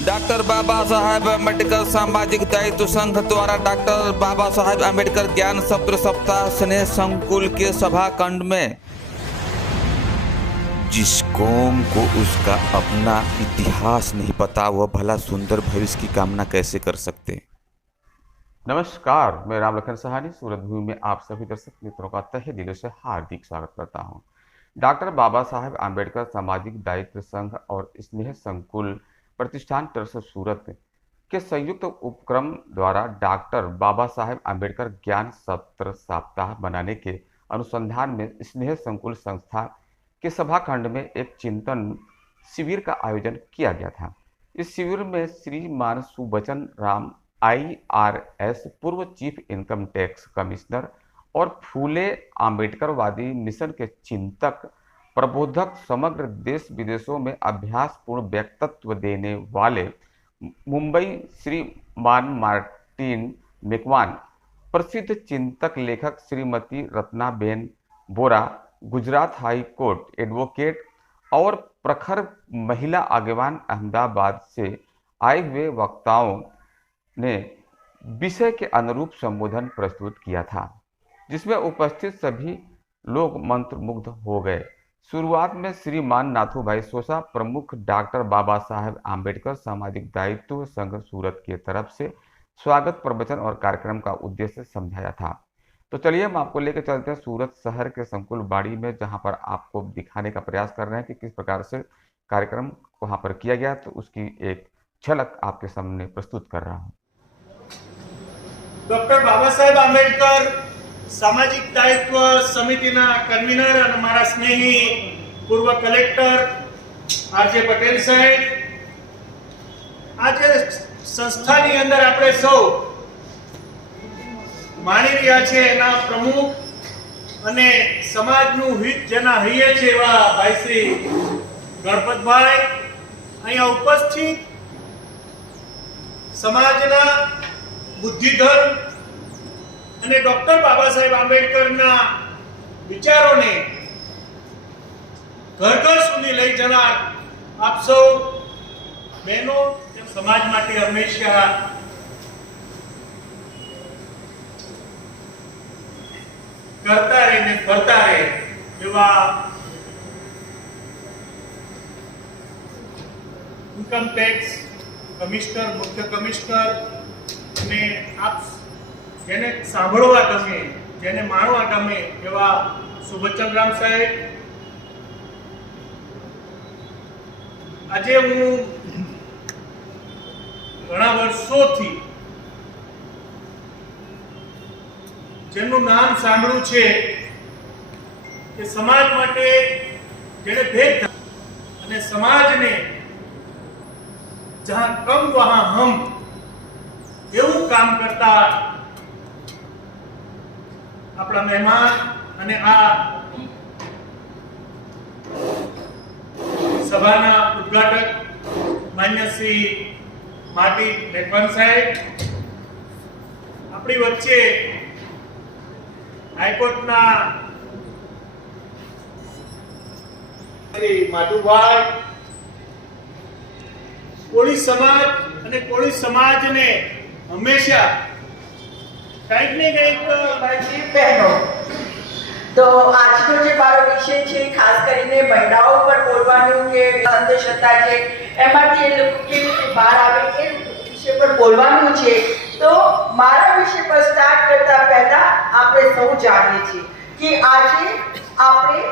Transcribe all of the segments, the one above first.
Doctor Baba Saheb Ambedkar सामाजिक दायित्व संघ द्वारा डॉक्टर बाबा साहेब अम्बेडकर ज्ञान सत्र सप्ताह स्नेह संकुल के सभाखंड में जिस कौम को उसका अपना इतिहास नहीं पता वह भला सुंदर भविष्य की कामना कैसे कर सकते। नमस्कार, मैं राम लखन सहानी सूरत भूमि में आप सभी दर्शक मित्रों का तहे दिल से हार्दिक स्वागत करता हूं। डॉक्टर बाबा साहेब अम्बेडकर सामाजिक दायित्व संघ और स्नेह संकुल प्रतिष्ठान ट्रस्ट सूरत के संयुक्त उपक्रम द्वारा डॉक्टर बाबा साहेब अम्बेडकर ज्ञान सत्र सप्ताह बनाने के अनुसंधान में स्नेह संकुल संस्था के सभाखंड में एक चिंतन शिविर का आयोजन किया गया था। इस शिविर में श्रीमान सुबचन राम IRS पूर्व चीफ इनकम टैक्स कमिश्नर और फूले आम्बेडकरवादी मिशन के चिंतक प्रबोधक समग्र देश विदेशों में अभ्यासपूर्ण व्यक्तित्व देने वाले मुंबई श्रीमान मार्टिन मेकवान, प्रसिद्ध चिंतक लेखक श्रीमती रत्नाबेन बोरा, गुजरात हाई कोर्ट एडवोकेट और प्रखर महिला आगेवान अहमदाबाद से आए हुए वक्ताओं ने विषय के अनुरूप संबोधन प्रस्तुत किया था, जिसमें उपस्थित सभी लोग मंत्रमुग्ध हो गए। शुरुआत में श्रीमान नाथूभाई सोसा, प्रमुख डॉक्टर बाबा साहेब अम्बेडकर सामाजिक दायित्व संघ सूरत की तरफ से स्वागत प्रवचन और कार्यक्रम का उद्देश्य समझाया था। तो चलिए हम आपको लेकर चलते हैं सूरत शहर के संकुल बाड़ी में, जहां पर आपको दिखाने का प्रयास कर रहे हैं कि किस प्रकार से कार्यक्रम वहां पर किया गया। तो उसकी एक झलक आपके सामने प्रस्तुत कर रहा हूं। डॉक्टर बाबा साहेब आंबेडकर सामाजिक दायित्व समितिना कन्वीनर અને મારા સ્નેહી પૂર્વ કલેક્ટર RJ પટેલ સાહેબ, આજે સંસ્થાની અંદર આપણે સૌ માણી રહ્યા છે એના પ્રમુખ અને સમાજનું હિત જેના હૈયે છે એવા ભાઈ શ્રી ગણપતભાઈ અહીંયા ઉપસ્થિત સમાજના બુદ્ધિધર અને ડોક્ટર બાબા સાહેબ આંબેડકરના વિચારોને ઘર ઘર સુધી લઈ જવા આપ સૌ બહેનો સમાજ માટે હંમેશા કરતા રહીને ફરતા રહે એવા ઇન્કમ ટેક્સ કમિશનર, મુખ્ય કમિશનર અને આપ જેને સાંભળવા ગમે, જેને માણવા ગમે એવા સુબચન રામ સાહેબ, આજે હું ઘણા વર્ષોથી જેનું નામ સાંભળ્યું છે કે સમાજ માટે જેને ભેદ અને સમાજને જહાં કમ વહાં હમ એવું કામ કરતા આપણા મહેમાન અને આ સભાના ઉદ્ઘાટક માન્ય શ્રી માર્ટિન મેકવાન સાહેબ, આપણી વચ્ચે હાઈકોર્ટના શ્રી માધુભાઈ, કોળી સમાજ અને કોળી સમાજને હંમેશા કંઈક ને કંઈક ભાઈ બહેનો, તો આજનો જે મારો વિષય છે ખાસ કરીને મહિલાઓ પર બોલવાનું કે અંધશ્રદ્ધા છે એમાંથી એ લોકો કેવી રીતે બહાર આવે એ વિષય પર બોલવાનું છે। તો મારા વિષય પર સ્ટાર્ટ કરતા પહેલા આપણે સૌ જાણીએ છીએ કે આજે આપણે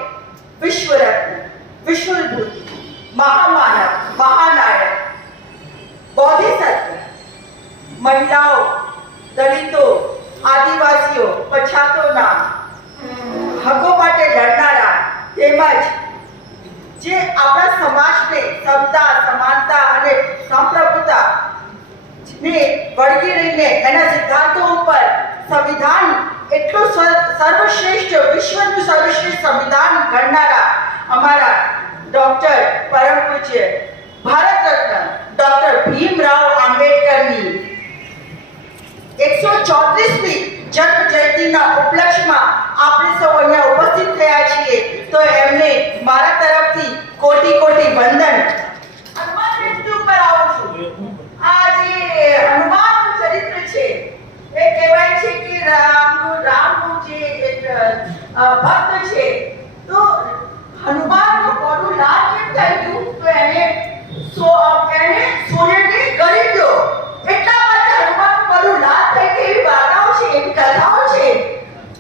વિશ્વરત્ન, વિશ્વભૂતિ, મહામાનવ, મહાનાયક, બોધિસત્વ, મહિલાઓ, દલિતો, આદિવાસીઓ, પછાતોના હકો માટે લડનારા તેમજ જે આપણા સમાજને સમતા, સમાનતા અને સંપ્રભુતા ને વળગી રહીને એના સિદ્ધાંતો ઉપર સંવિધાન એટલું સર્વશ્રેષ્ઠ, વિશ્વનું સર્વશ્રેષ્ઠ સંવિધાન ગણનારા અમારા ડોક્ટર પરમ પૂજ્ય ભારત રત્ન ડોક્ટર ભીમરાવ આંબેડકરની 134મી જન્મ જયંતિના ઉપલક્ષ્યમાં આપણે સૌ અહીંયા ઉપસ્થિત થયા છીએ। તો એમને મારા તરફથી કોટી કોટી વંદન। હનુમાન મૃત્યુ પર આવું છું। આ જે હનુમાનનું ચરિત્ર છે એ કહેવાય છે કે રામનું જે એક ભક્ત છે તો હનુમાનનું મોઢું લાલ કેમ થઈ ગયું તો એને સૂર્યને ગળી ગયો એટલા માટે હનુમાનનું મોઢું લાલ થઈ ગયું એવી વાર્તાઓ છે એવી કથાઓ છે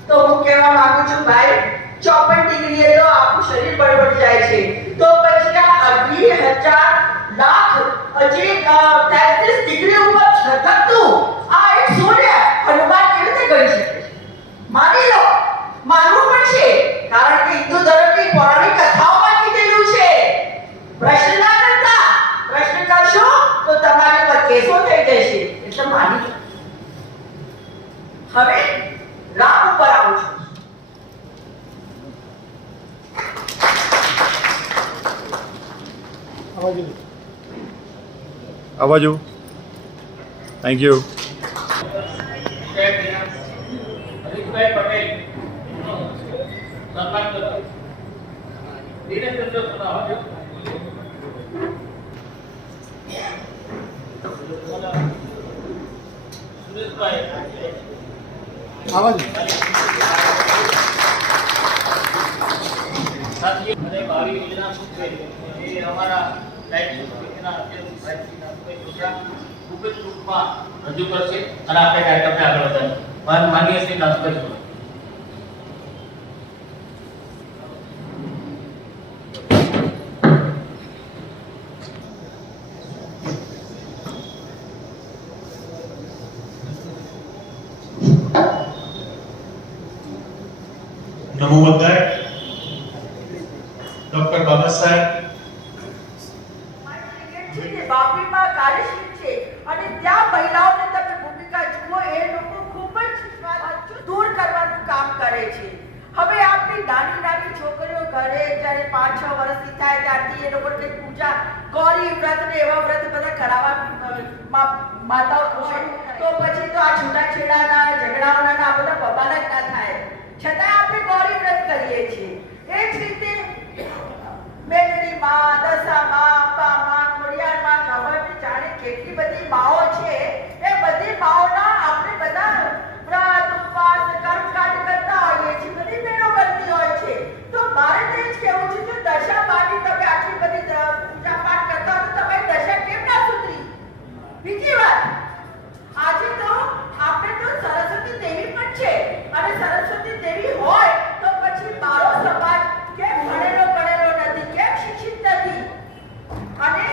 તો હું કહેવા માંગુ છું ભાઈ 54 ડિગ્રીએ તો આપણું શરીર બળબડી જાય છે તો પછી આ 18,000 લાખ જે 33 ડિગ્રી ઉપર ધકતું આ એક સૂર્ય હનુમાન કેવી રીતે ગળી શકે છે માની લો માનવું પડશે કારણ કે હિન્દુ ધર્મની પૌરાણિક કથાઓમાં કીધેલું છે પ્રશ્ન ના કરતા પ્રશ્ન કરશો તો તમારી પર કેસો થઈ જશે એટલે માની લો હવે રામ ઉપર આવું છું આવાજો થેન્ક યુ હરીશભાઈ પટેલ સન્માન કરો દિનેશ ચંદ્ર સુનાવજો સુરેશભાઈ આવાજો સાથીઓ અને ભાવિ યોજના શું છે એ અમારા લાઈફ સમિતિના અધ્યક્ષ ભાઈશ્રીના છોકરા ખૂબ જ ટૂંકમાં રજૂ કરશે અને આપણે કાર્યક્રમને આગળ વધારીશું માનનીય શ્રી નાથભાઈ નમો બધાય ડોક્ટર બાબા સાહેબ બાપરીમાં કાર્યશીલ છે અને ત્યાં મહિલાઓને તમે ભૂમિકા જુઓ એ લોકો ખૂબ જ દૂર કરવાનું કામ કરે છે હવે આપણી નાની છોકરીઓ ઘરે જ્યારે 5-6 વર્ષની થાય ત્યારથી એ લોકો પૂજા ગૌરી વ્રત ને એવા વ્રત બધા કરાવવા માતાઓ હોય તો પછી તો આ છૂટાછેડાના ઝઘડાઓના આ બધા બબાલા જ ના થાય છતાં આપણે ગૌરી વ્રત કરીએ છીએ એ જ રીતે મેલડીમાં દશામાં અંબામાં ખોડિયારમાં ખબર જાણે કેટલી બધી માઓ છે એ બધી માઓના આપણે બધા વ્રત ઉપવાસ કર્મકાંડ કરતા હોઈએ છીએ બધી બહેનો કરતી હોય છે તો મારે તો એ જ કહેવું છે જો દશા માની તમે આટલી બધી પૂજા પાઠ કરતા હો તો તમારી દશા કેમ ના સુધરી બીજી વાત આજે તો આપણે તો સરસ્વતી દેવી પણ છે અને સરસ્વતી દેવી હોય તો પછી મારો સમાજ કેમ ભણેલો ગણેલો નથી કેમ શિક્ષિત નથી અને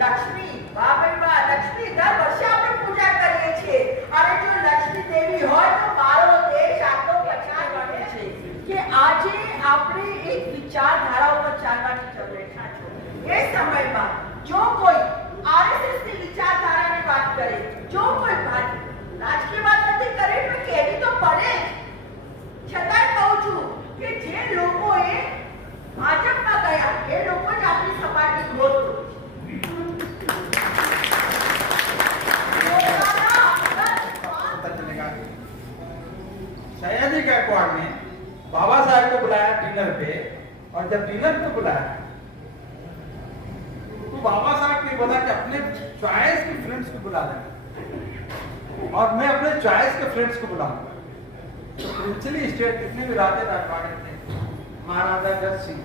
લક્ષ્મી વાહ ભાઈ વાહ લક્ષ્મી દર વર્ષે આપણે પૂજા કરીએ છીએ અને જો લક્ષ્મી દેવી હોય તો મારો દેશ આટલો પછાત બને છે કે આજે આપણે એક વિચારધારા ઉપર ચાલવાની જરૂર છે એ સમયમાં જો કોઈ આરએસએસ ની વિચારધારાની વાત કરે જો કોઈ રાજકીય વાત નથી કરે તો કેવી તો પડે છતાં કહું છું કે જે લોકોએ ભાજપમાં ગયા એ લોકો જ આપણી સમાજની ગ્રોથ सयाजी गायकवाड़ ने बाबा साहब को बुलाया डिनर पे और जब डिनर पे बुलाया तो बाबा साहब ने बोला कि अपने चॉइस के फ्रेंड्स को बुला लेना और मैं अपने चॉइस के फ्रेंड्स को बुलाऊंगा तो प्रिंसिपली स्टेट जितने भी राजे राजवाड़े थे महाराजा गज सिंह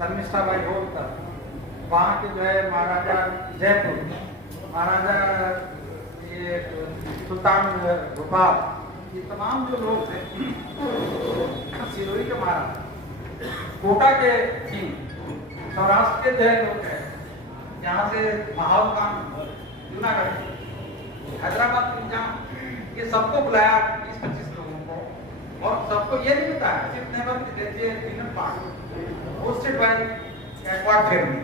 शर्मिष्ठा बाई होलकर वहाँ के जो है महाराजा जयपुर महाराजा ये सुल्तान भोपाल ये तमाम जो लोग थे सिरोही के महाराज कोटा के किंग सौराष्ट्र के जो है लोग हैं यहाँ से माहौल का जूनागढ़ हैदराबाद निजाम ये सबको बुलाया 20-25 लोगों को और सबको ये नहीं बताया सिर्फ नेवर देखिए dinner party hosted by Gaikwad family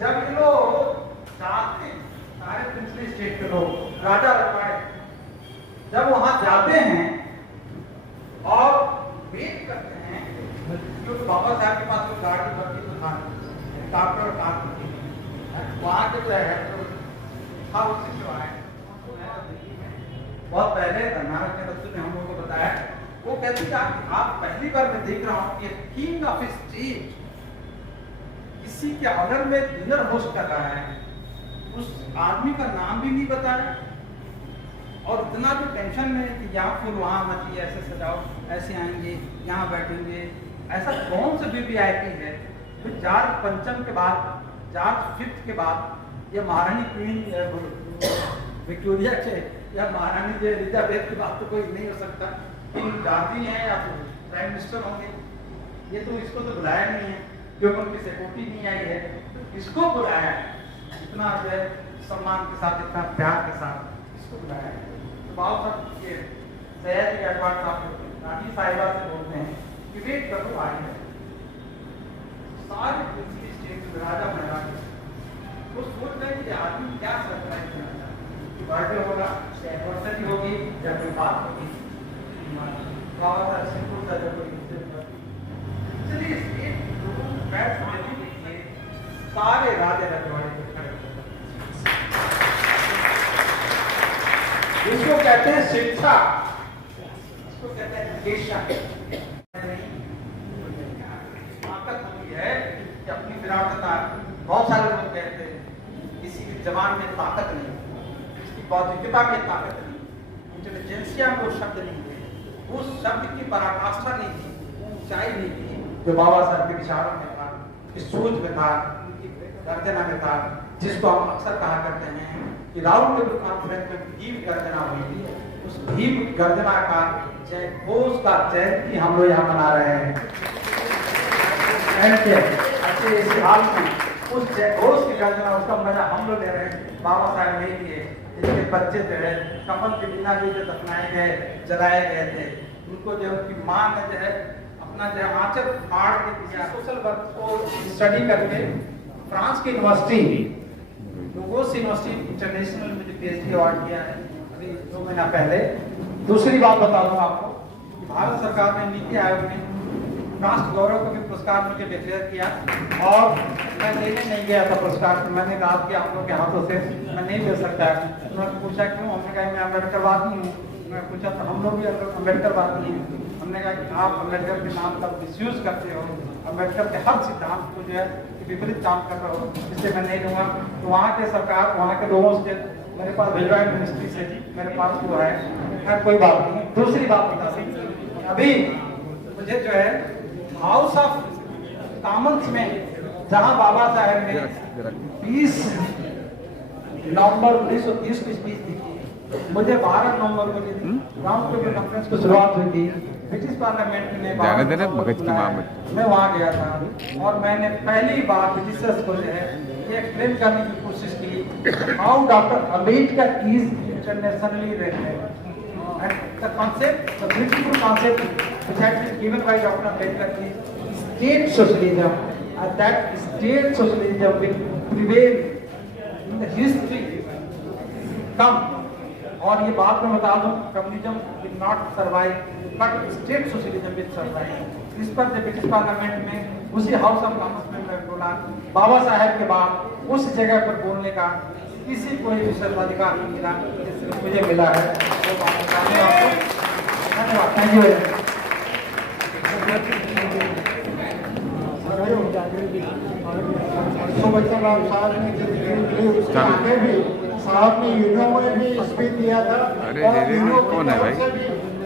जब ये लोग जाते हैं सारे प्रिंसली स्टेट के लोग राजा रजवाड़े जब वहां जाते हैं और वेट करते हैं जो बाबा साहब के पास जो गाड़ी भर्ती तो था डॉक्टर कार वहां के जो है था उससे जो आए बहुत पहले नारद के रसूल ने हम लोगों को बताया वो कहते थे आप पहली बार मैं देख रहा हूँ कि किंग ऑफ स्टेट किसी के ऑनर में डिनर होस्ट कर रहा है उस आदमी का नाम भी नहीं बताया और इतना भी टेंशन में कि यहाँ फूल वहाँ आना चाहिए, ऐसे सजाओ, ऐसे आएंगे, यहाँ बैठेंगे। ऐसा कौन सा वीवीआईपी है? फिर जॉर्ज पंचम के बाद, जॉर्ज फिफ्थ के बाद ये महारानी क्वीन विक्टोरिया के या महारानी जो एलिजाबेथ की बात तो कोई नहीं हो सकता। किंग जॉर्ज हैं या तो प्राइम मिनिस्टर होंगे। ये तो इसको तो बुलाया नहीं है क्योंकि उनकी सिक्योरिटी नहीं आई है। इसको बुलाया है इतना जो है सम्मान के साथ, इतना प्यार के साथ इसको बुलाया है। तो बाबा साहब ये सयाजी अखबार साहब रानी साहिबा से बोलते हैं कि वे कब आए हैं। सारे प्रिंसिपल स्टेट में राजा महाराज वो सोच रहे हैं कि आदमी क्या सरप्राइज करना चाहता है, बर्थडे होगा, एनिवर्सरी होगी या कोई बात होगी। बाबा साहब सिंपल सा जब कोई चलिए स्टेट लोगों बैठ देखिए सारे राजे रजवाड़े को खड़े इसको कहते हैं शिक्षा, इसको कहते हैं एजुकेशन। ताकत होती है कि अपनी विरासत, बहुत सारे लोग कहते हैं किसी की जबान में ताकत नहीं, इसकी बौद्धिकता में ताकत नहीं, इंटेलिजेंसिया में वो शब्द नहीं थे, उस शब्द की पराकाष्ठा नहीं थी, ऊंचाई नहीं थी जो बाबा साहब के विचारों में था, इस सोच में था, उनकी गर्जना में था, जिसको हम अक्सर कहा करते हैं कि राउंड टेबल कॉन्फ्रेंस में भीम गर्जना हुई थी। उस भीम गर्जना का जय घोष का जयंती हम लोग यहाँ मना रहे हैं। अच्छे इस हाल में उस जय घोष की गर्जना, उसका मजा हम लोग ले रहे हैं। बाबा साहब नहीं किए, जिनके बच्चे जो है कफन के बिना भी जो दफनाए गए, जलाए गए थे, उनको जो उनकी माँ ने जो है अपना जो आंचल फाड़ के दिया। सोशल वर्क को स्टडी करके फ्रांस की यूनिवर्सिटी लोगोस यूनिवर्सिटी इंटरनेशनल में जो पीएचडी अवार्ड किया है अभी 2 महीना पहले। दूसरी बात बता दूं आपको, भारत सरकार ने नीति आयोग ने राष्ट्र गौरव का भी पुरस्कार मुझे डिक्लेयर किया और मैं लेने नहीं गया था पुरस्कार। मैंने कहा कि आप लोग के हाथों से मैं नहीं ले सकता। उन्होंने पूछा क्यों? हमने कहा मैं अम्बेडकरवादी हूँ। मैं पूछा तो हम लोग भी अम्बेडकरवादी हैं। हमने कहा कि आप अम्बेडकर के नाम का मिसयूज करते हो, अम्बेडकर के हर सिद्धांत को जो है विपरीत काम कर रहे हो, इससे मैं नहीं लूँगा। तो वहाँ के सरकार, वहाँ के लोगों से मेरे पास भिजवाई मिनिस्ट्री से मेरे पास वो है। खैर कोई बात नहीं। दूसरी बात बता दें, अभी मुझे जो है हाउस ऑफ कॉमन्स में जहाँ बाबा साहब ने 20 नवंबर 1930 की स्पीच दी, मुझे 12 नवंबर को राउंड टेबल कॉन्फ्रेंस की शुरुआत हुई थी ब्रिटिश पार्लियामेंट में। मैं वहाँ गया था और मैंने पहली बार ब्रिटिशर्स को जो है ये एक्सप्लेन करने की कोशिश की how doctor Ambedkar is internationally relevant and the concept, the beautiful concept which had been given by Dr. Ambedkar is state socialism, and that state socialism will prevail in the history come. और ये बात मैं बता दूं, communism will not survive, but state socialism will survive। इस पर जब British parliament में उसी हाउस ऑफ कॉमन्स में मैं बोला, बाबा साहब के बाद उस जगह पर बोलने का किसी को भी सर्वाधिकार नहीं मिला जिससे मुझे मिला है। वो बात बताने आपको धन्यवाद। Thank you very much. Subachan साहब ने जितनी उसके आगे भी साहब ने यूनो में भी स्पीच दिया था और यूनो कौन है भाई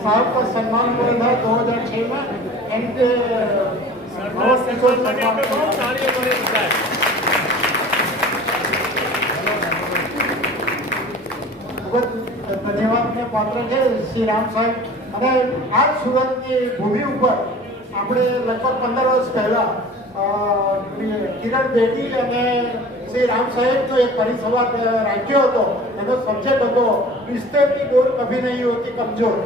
साहब का सम्मान हुआ था 2006 में इनके धन्यवाद ने पात्र है श्री राम साहब। અને આ સુરતની ભૂમિ ઉપર આપણે લગભગ 15 વર્ષ પહેલા કિરણ બેટી અને શ્રી રામ સાહેબનો એક પરિસંવાદ રાખ્યો હતો। એનો સબ્જેક્ટ હતો વિસ્તરની ડોર કભી નહીં હોતી કમજોર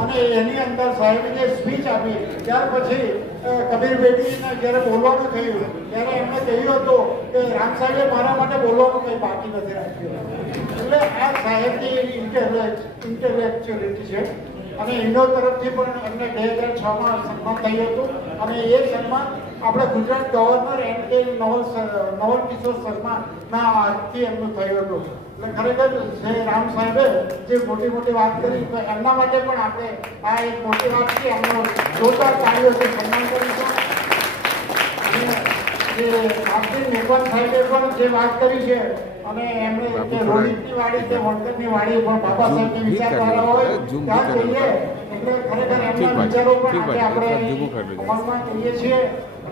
અને એની અંદર સાહેબે જે સ્પીચ આપી ત્યાર પછી કબીર બેટીને જ્યારે બોલવાનું થયું ત્યારે એમણે કહ્યું હતું કે રામ સાહેબે મારા માટે બોલવાનું કંઈ બાકી નથી રાખ્યું। એટલે આ સાહેબની ઇન્ટેલેક્ચ્યુઅલિટી છે અને ઇન્ડો તરફથી પણ એમને 2006માં સન્માન થયું હતું અને એ સન્માન આપણે ગુજરાત ગવર્નર એમ કે નવલ કિશોર શર્માના હાથથી એમનું થયું હતું। એટલે ખરેખર શ્રી રામ સાહેબે જે મોટી મોટી વાત કરી તો એમના માટે પણ આપણે આ એક મોટી વાત છે, એમનો જોરદાર તાળીઓથી સન્માન કરીશું। જે આપણી મેઘવાન સાહેબે પણ જે વાત કરી છે અને એમણે જે રોહિતની વાડી તે વણકરની વાડી પણ બાબા સાહેબની વિચારધારા હોય ત્યાં જઈએ એટલે ખરેખર એમના વિચારો પણ આજે આપણે અમલમાં કરીએ છીએ.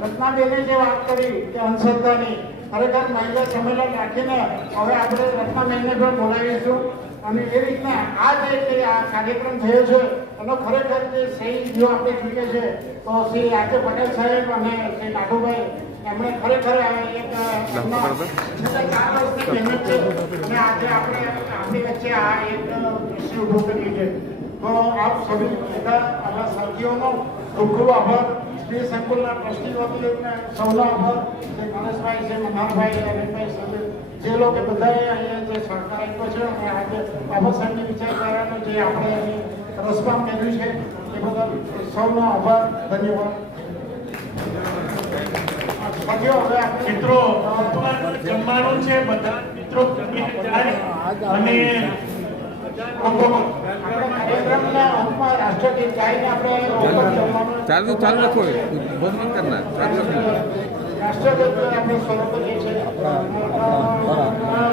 રત્નાબેને જે વાત કરી કે અંધશ્રદ્ધાની ખરેખર મહિલા સંમેલન રાખીને હવે આપણે રત્નાબેનને પણ બોલાવીશું અને એ રીતના આ જે આ કાર્યક્રમ થયો છે એનો ખરેખર જે સહી જો આપણે ચૂકે છે તો શ્રી આજે પટેલ સાહેબ અને શ્રી નાઠુભાઈ એમણે ખરેખર એક 4 વર્ષની મહેનત છે અને આજે આપણે આપણી વચ્ચે આ એક દ્રશ્ય ઊભું કર્યું છે. તો આપ સभी બધા આપણા સાથીઓનો ખૂબ ખૂબ આભાર. સ્ત્રી સંકુલના ટ્રસ્ટી વતીને સૌનો આભાર. જે ગણેશભાઈ છે, મનોહરભાઈ, અરવિંદભાઈ સાહેબ જે લોકો બધાએ અહીંયા જે સહકાર આપ્યો છે અને આજે બાબા સાહેબની વિચારધારાનો જે આપણે અહીં રસપાન કર્યું છે એ બદલ સૌનો આભાર, ધન્યવાદ. મિત્રો જમવાનું છે, બધા મિત્રો જાય અને કાર્યક્રમના અંતમાં રાષ્ટ્રગીત ગાઈને આપણે चालू रखो, बंद मत करना, चालू रखो. રાષ્ટ્રગીત આપણે સ્વરૂપ કરીએ છીએ.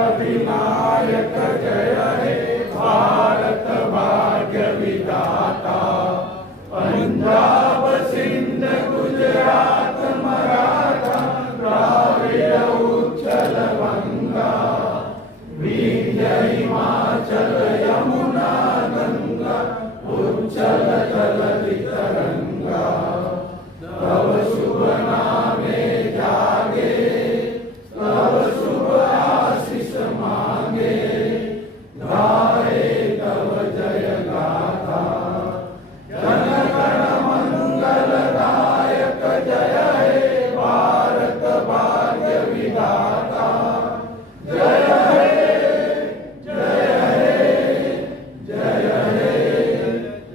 અધિનાયક જય હે ભારત ભાગ્ય વિધાતા, પંજાબ સિંધ ગુજરાત મરાઠા દ્રાવિડ ઉચ્ચલ ગંગા, વિંધ્ય હિમાચલ યમુના ગંગા ઉચ્ચલ જલધિ તરંગા, તવ શુભ નામે જાગે, તવ શુભ આશીષ માંગે, ગાએ તવ જય ગાથા, જન ગણ મંગલદાયક જય હે ભારત ભાગ્ય વિધાતા, જય હે જય હે જય હે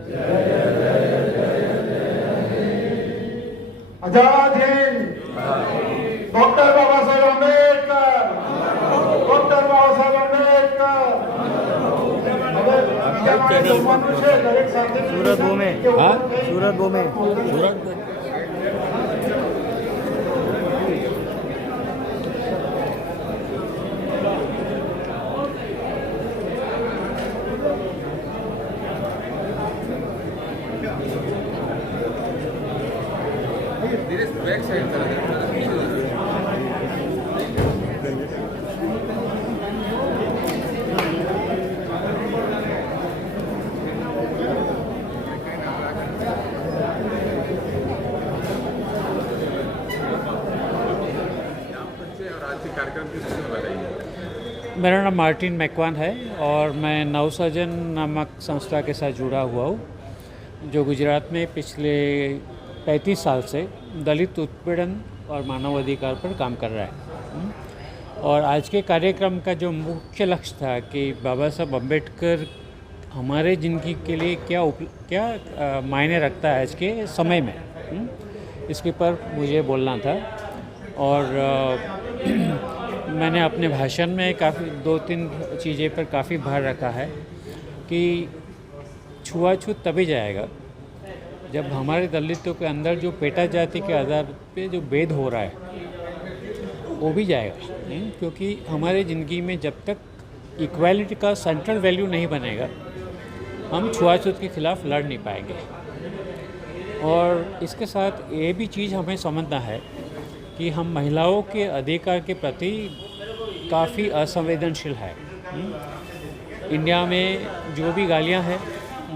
જય જય જય હે. આઝાદ હિંદ. ડોક્ટર બાબા સાહેબ આંબેડકર. ડોક્ટર બાબા સાહેબ આંબેડકર. હવે બીજા માળે જમવાનું છે દરેક સાથે સુરત બોમે. હા, સુરત બોમે. સુરત बैक साइड मेरा नाम मार्टिन मैकवान है और मैं नवसर्जन नामक संस्था के साथ जुड़ा हुआ हूँ, जो गुजरात में पिछले 35 साल से दलित उत्पीड़न और मानवाधिकार पर काम कर रहा है. और आज के कार्यक्रम का जो मुख्य लक्ष्य था कि बाबा साहब अम्बेडकर हमारे ज़िंदगी के लिए क्या मायने रखता है आज के समय में, इसके ऊपर मुझे बोलना था. और मैंने अपने भाषण में काफ़ी 2-3 चीज़ें पर काफ़ी भार रखा है कि छुआछूत तभी जाएगा जब हमारे दलितों के अंदर जो पेटा जाति के आधार पे जो भेद हो रहा है वो भी जाएगा. क्योंकि हमारे ज़िंदगी में जब तक इक्वालिटी का सेंट्रल वैल्यू नहीं बनेगा हम छुआछूत के खिलाफ़ लड़ नहीं पाएंगे. और इसके साथ ये भी चीज़ हमें समझना है कि हम महिलाओं के अधिकार के प्रति काफ़ी असंवेदनशील है. इंडिया में जो भी गालियाँ हैं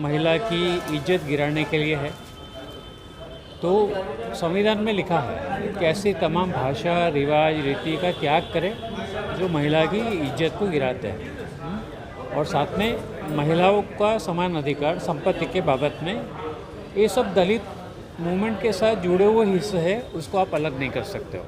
महिला की इज्जत गिराने के लिए है. तो संविधान में लिखा है कि ऐसी तमाम भाषा रिवाज रीति का त्याग करें जो महिला की इज्जत को गिराते हैं. और साथ में महिलाओं का समान अधिकार संपत्ति के बाबत में ये सब दलित मूवमेंट के साथ जुड़े हुए हिस्से हैं, उसको आप अलग नहीं कर सकते हो.